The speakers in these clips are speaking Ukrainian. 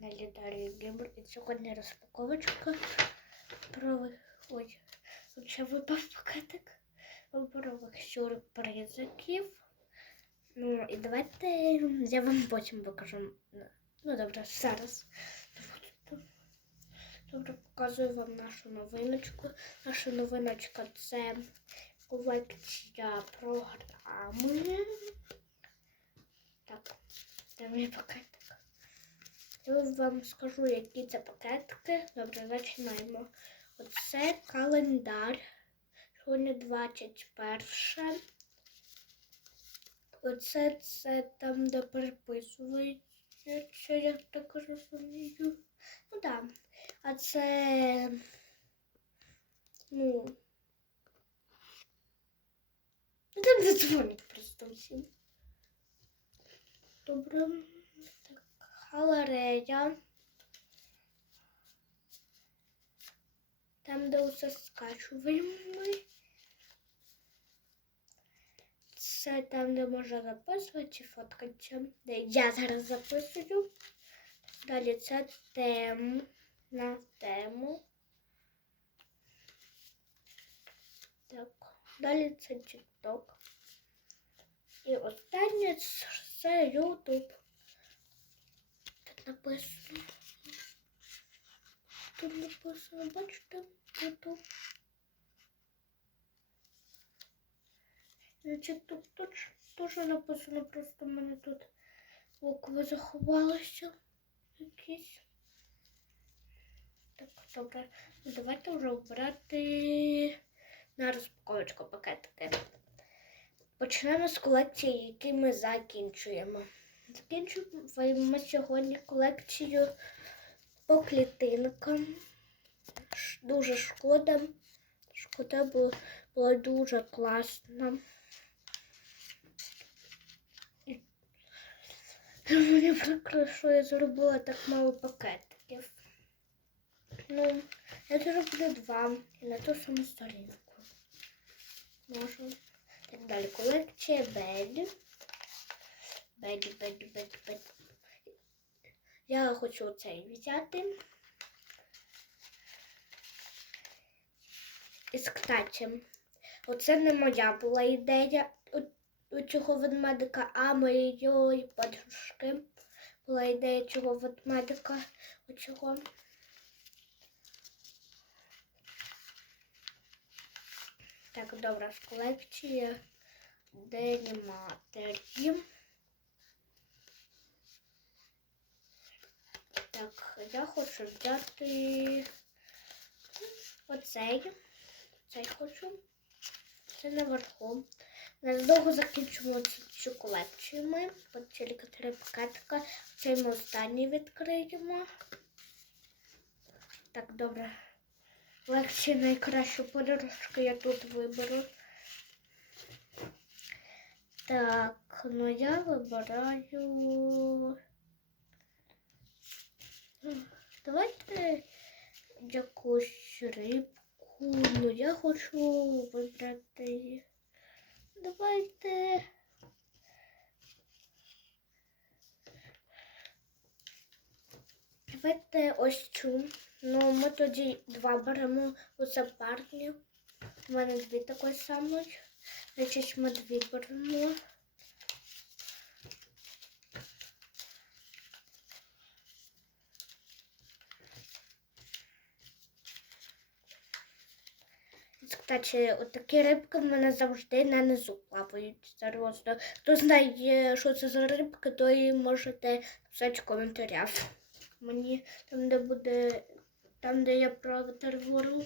каналі Дар'я Геймер. І сьогодні розпаковочка про ой, ще випав пакетик паперових сюрпризиків. Ну і давайте я вам потім покажу. Ну добре, зараз. Добре, показую вам нашу новиночку. Наша новиночка це колекція програми. Так, де мій пакетик? Я вам скажу, які це пакетики. Добре, починаємо. Оце календар. Сьогодні 21. Оце це там, де переписується, я так розумію. Ну так. Да. А це. Ну. Ну, там де дзвоник просто всім. Добре. Галерея. Там, де усе скачуємо. Це там, де можна записувати чи фоткатися. Де я зараз записую. Далі це тем на тему. Так, далі це TikTok. І останнє це YouTube. Тут написано. Тут написано, бачите, YouTube. Значить, тут теж, написано, просто в мене тут букви заховалися якісь. Так, добре. Ну, давайте вже обирати на розпаковочку пакетики. Почнемо з колекції, які ми закінчуємо. Закінчуємо сьогодні колекцію по клітинкам. Дуже шкода. Шкода була, була дуже класна. Мені прикро, що я зробила так мало пакетиків. Ну, я зроблю два і на ту саму сторінку. Можу. Так далі. Колекція Беді. Беді, Беді, Беді, Беді. Я хочу цей взяти. І кстати, оце не моя була ідея у цього ведмедика, а моєї подружки була ідея цього ведмедика. Оцього. Так, добре, з колекції Дені Так, я хочу взяти оцей. Цей хочу. Це наверху. Надовго закінчимо цю колекцію ми. От тільки три пакетика. Цей ми останній відкриємо. Так, добре. Лекції найкращу подорожку я тут виберу. Так, ну я вибираю. Давайте якусь рибку. Ну, я хочу вибрати. Давайте. Давайте ось цю. Ну, ми тоді два беремо оце парні. У мене дві такої самої. Значить, ми дві беремо. Кстати, от такі рибки в мене завжди на низу плавають. Серйозно. Хто знає, що це за рибки, то і можете написати в коментарях. Мені там, де буде, там, де я про говорю,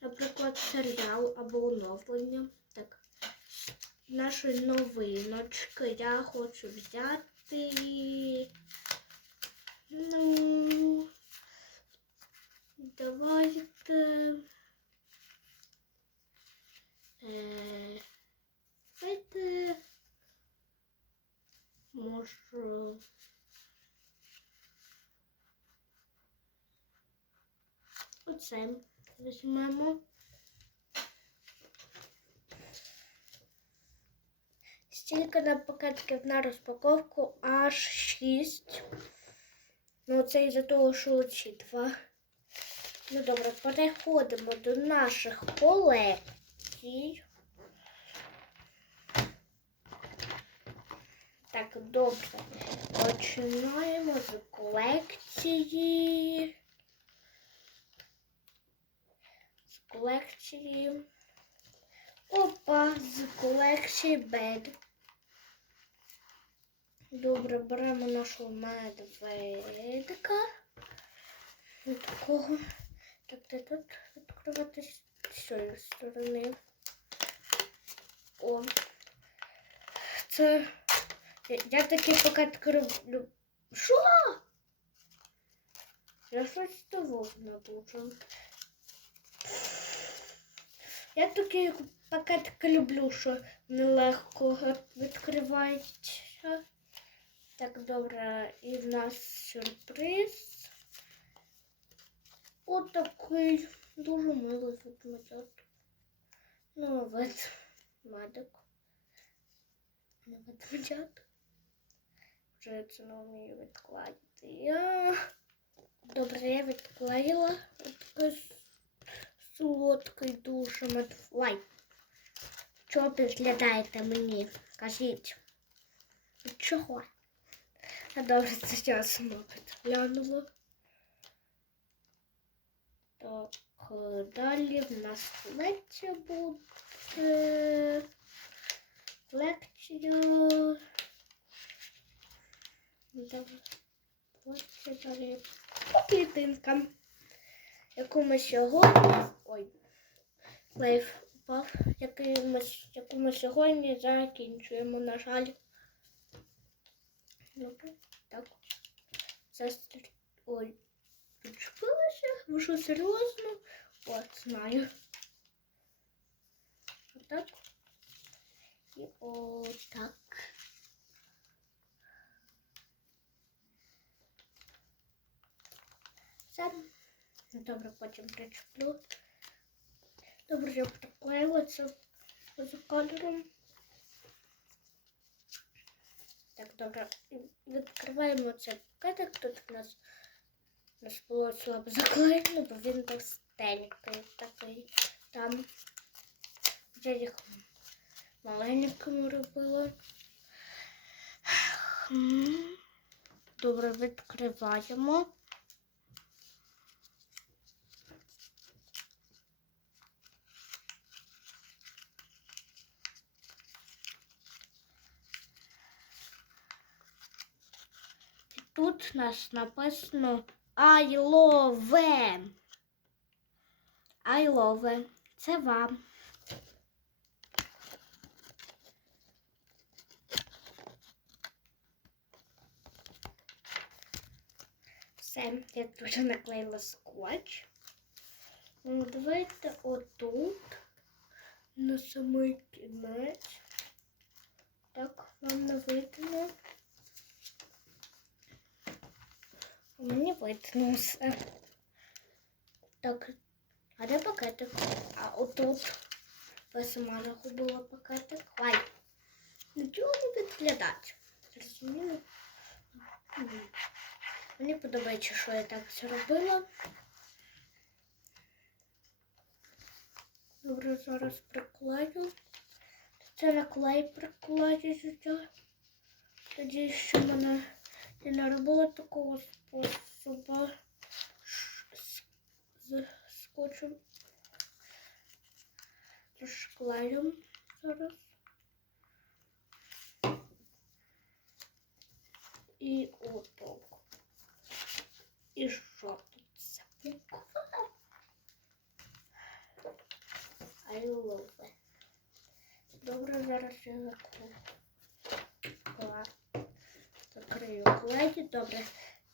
наприклад, серіал або оновлення. Так. Нашої новиночки я хочу взяти. Ну, давайте. Давайте можу оце візьмемо. стільки на пакетиків на розпаковку аж 6. Ну, це із-за того, що оці два. Ну добре, переходимо до наших колекцій. Так, добре. Починаємо з колекції. З колекції. Опа, з колекції Бед. Добре, беремо нашого медведика. Такого. Так, де тут відкривати з цієї сторони. О. Це. Я, такі пакетики роблю. Що? Я щось того набуджу. Я такі пакетики люблю, що нелегко відкриваються. Так, добре, і в нас сюрприз. Отакий дуже милий ведмедят. Ну, вед медик. Не ведмедят. Вже це не вмію відклеїти. Я... Добре, я відклеїла. Солодкий дуже медфлай. Чого підглядаєте мені? Кажіть. Чого? А добре, це я сама підглянула. Так, е, далі в нас лекція буде. Лекція далі. Клітинка. Яку ми сьогодні. Ой. Лейф упав. Яку ми сьогодні закінчуємо, на жаль. Добре. Так. Сестри. Ой. Підчепилася? Що, серйозно? От, знаю. Отак. І отак. Все. Ну, Добре, потім причеплю. Добре, я приклеїла це за кольором. Так, добре. Відкриваємо цей пакетик. Тут в нас у нас було слабо заклеєно, бо він товстенький такий. Там вже їх робила. Добре, відкриваємо. Тут у нас написано I love. I love. Це вам. я дуже наклеїла скотч. Ну, Давайте отут на самий кінець. Так, вам не видно. Мені видно все. Так, а де пакетик? А отут я сама загубила пакетик. Ай, нічого не підглядати. Зрозуміло? Мгм. Мені подобається, що я так зробила. Добре, зараз приклею. Це наклей приклею сюди. Тоді що мене я не робила такого способу Ш- з, з скотчем. Розклею зараз. І отак. І що тут це буква? I love it. Добре, зараз я закрию. Закрию клеті. Добре.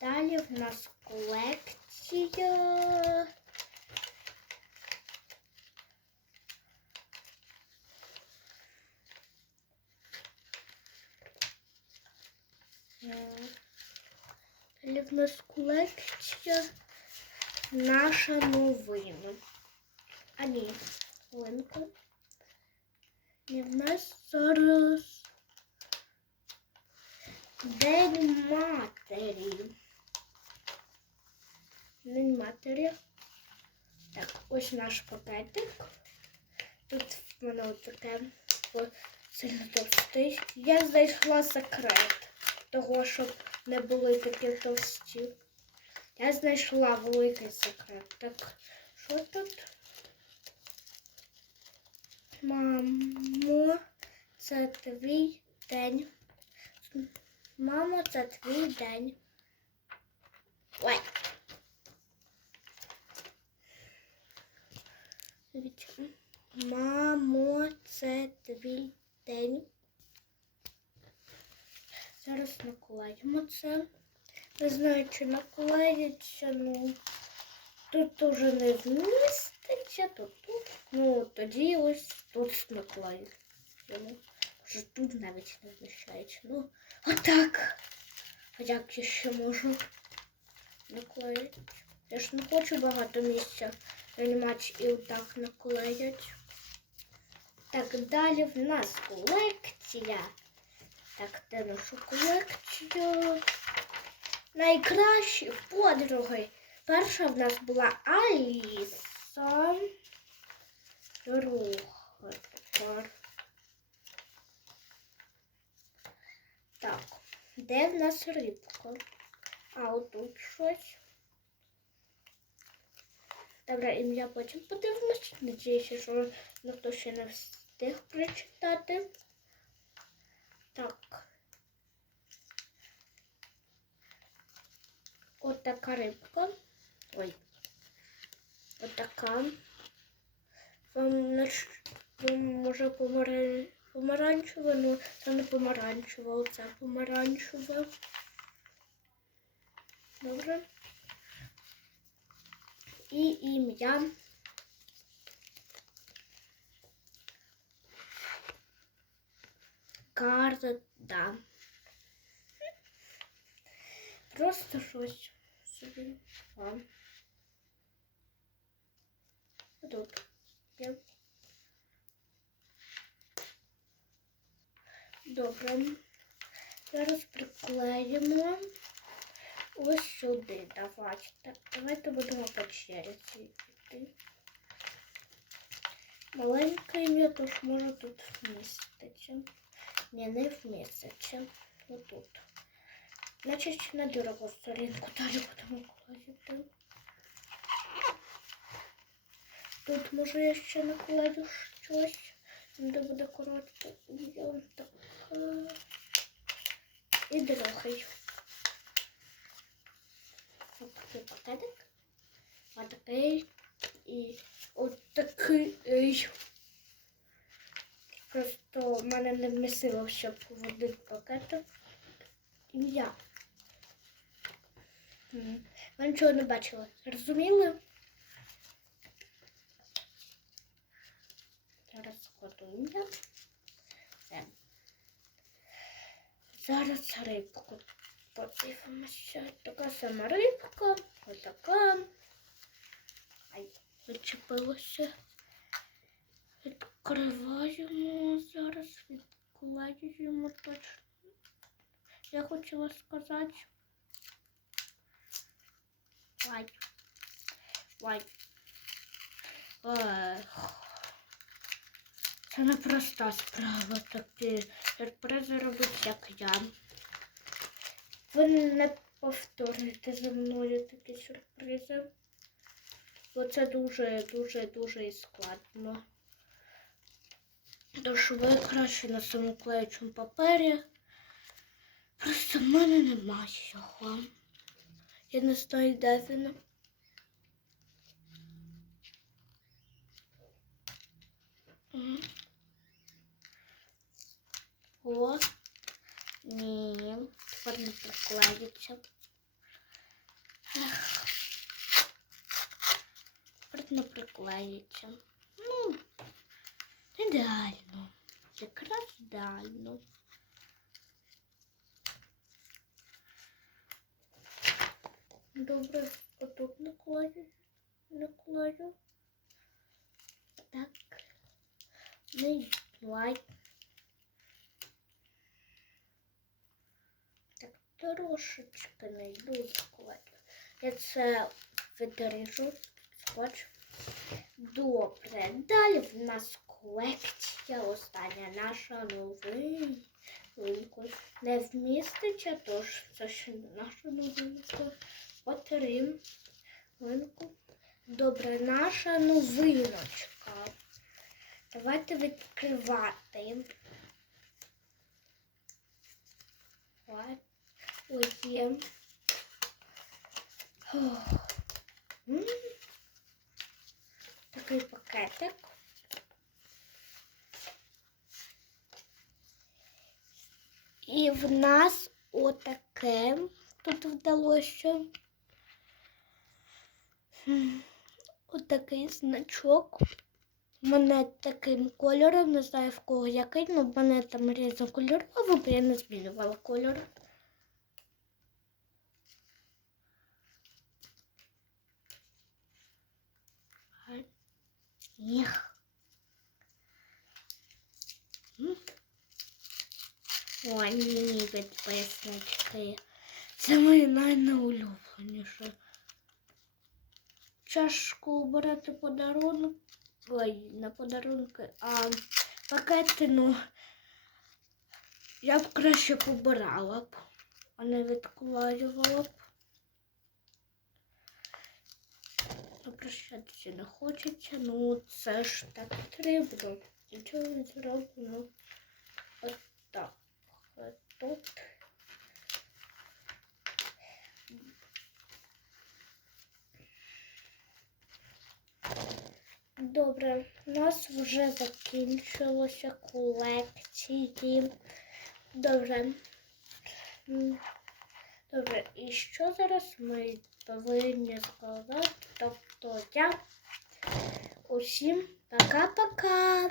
Далі в нас колекція. Далі в нас колекція наша новина. А ні, хвилинку. І в нас зараз День матері. День матері. Так, ось наш пакетик. Тут в мене таке сильно товстий. Я знайшла секрет того, щоб не були такі товсті. Я знайшла великий секрет. Так, що тут? Мамо, це твій день. Мамо, це твій день. Ой. Мамо, це твій день. Зараз накладемо це. Не знаю, чи накладеться, ну тут уже не зміститься, то тут. Ну, тоді ось тут накладемо. Вже тут навіть не вміщається. Ну, отак. А як я ще можу наклеїти? Я ж не хочу багато місця займати і отак наклеїти. Так, далі в нас колекція. Так, де нашу колекцію? Найкращі подруги. Перша в нас була Аліса. Друга тепер. Так, де в нас рибка? А отут щось. Добре, ім'я потім подивимось. Надіюся, що ніхто ще не встиг прочитати. Так. От така рибка. Ой. От така. Вам, наш... Вам може помаранчева, помаранчева, ну це не помаранчева, оце помаранчева. Добре. І ім'я. Карда. Просто щось собі вам. Тут. Є. Добре. Зараз приклеїмо ось сюди. Давайте. Так, давайте будемо по черзі йти. Маленьке ім'я, тож може тут вміститься. Ні, не вміститься. Отут. Значить, на другу сторінку далі будемо клеїти. Тут може я ще накладу щось, де буде така. І другий. Ось такий пакетик. Ось такий. І такий. Мене не вмістило, щоб в один пакетик. Ім'я. Ви нічого не бачили. Зрозуміли? Зараз. Все. Зараз рибку подивимося. Така сама рибка. Отака. Ай, відчепилося. Відкриваємо зараз, відкладаємо точно. Я хотіла сказати. Лай. Лай. Це не проста справа такі сюрпризи робить, як я. Ви не повторюєте за мною такі сюрпризи. Бо це дуже, дуже, дуже складно. Тож ви краще на самоклеючому папері. Просто в мене немає його. Я не знаю, де він. О, ні, тепер не приклеїться. Тепер не приклеїться. Ну, ідеально. Якраз ідеально. Добре, отут накладю. Накладю. Так. Ну лайк. трошечки не йду складно. Я це відріжу скотч. Добре, далі в нас колекція остання наша новинка. Не вміститься, тож це ще наша новинка. Потримку. Добре, наша новиночка. Давайте відкривати. Ось є. Такий пакетик. І в нас отаке тут вдалося. Отакий значок. Мене таким кольором, не знаю в кого який, але в мене там різнокольоровий, бо я не змінювала кольор. Їх. Ой, ні, підписнички. Це моє найнеулюбленіше. Чашку обирати подарунок. Ой, не подарунки, а пакети, ну, я б краще побирала б, а не відклеювала б. Ну, прощатися не хочеться, ну це ж так потрібно. Нічого не зроблено. От так. Тут. Добре, у нас вже закінчилося колекції. Добре. Добре, і що зараз ми повинні сказати? Тобто я усім пока-пока.